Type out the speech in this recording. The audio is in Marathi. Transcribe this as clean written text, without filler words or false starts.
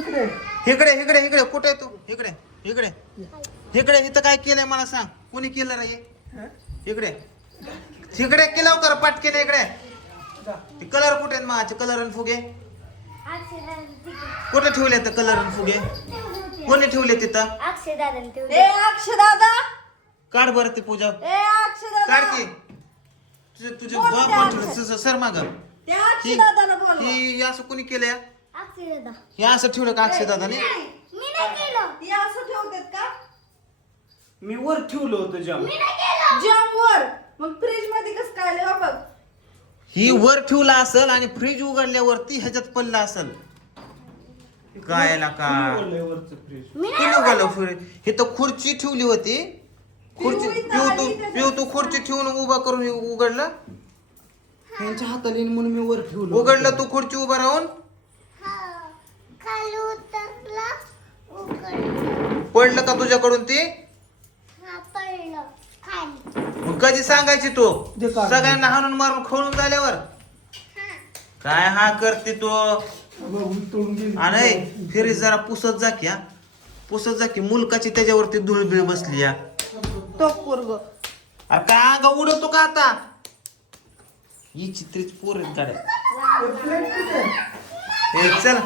इकडे इकडे इकडे कुठे आहे तू इकडे इकडे इकडे इथं काय केलंय मला सांग कोणी केलं रे इकडे इकडे केलं कर पाठ केलं इकडे कलर कुठे आहेत माझे कलर आणि फुगे कुठे ठेवले तर कलर आणि फुगे कोणी ठेवले तिथं अक्षदादा काढ बरं ती पूजा काढ की तुझे बाप ठेवलं सर माग ही असं कोणी केलंय हे असं ठेवलं का अक्षय दादाने मी वर ठेवलं होतं जाम वर मग फ्रीज मध्ये कसं काय आलं बघ ही वर ठेवला असल आणि फ्रीज उघडल्यावरती ह्याच्यात पडला असल काय का वरचं फ्रीज कोणी उघडलं फ्रीज हे तर खुर्ची ठेवली होती खुर्ची पिऊ तू खुर्ची ठेवून उभा करून हे उघडलं त्यांच्या हाताला येईन म्हणून मी वर ठेवलं उघडलं तू खुर्ची उभा राहून पडलं का तुझ्याकडून ते मग कधी सांगायची तू सगळ्यांना हाणून मारून खोळून झाल्यावर काय हा करते तो आणि फिरी जरा पुसत जा की पुसत जा की मुलकाची त्याच्यावरती धुळबिळ बसली या तो पोरग अरे काय अंग उडवतो का आता ही चित्रित पोर आहेत गाड्या चल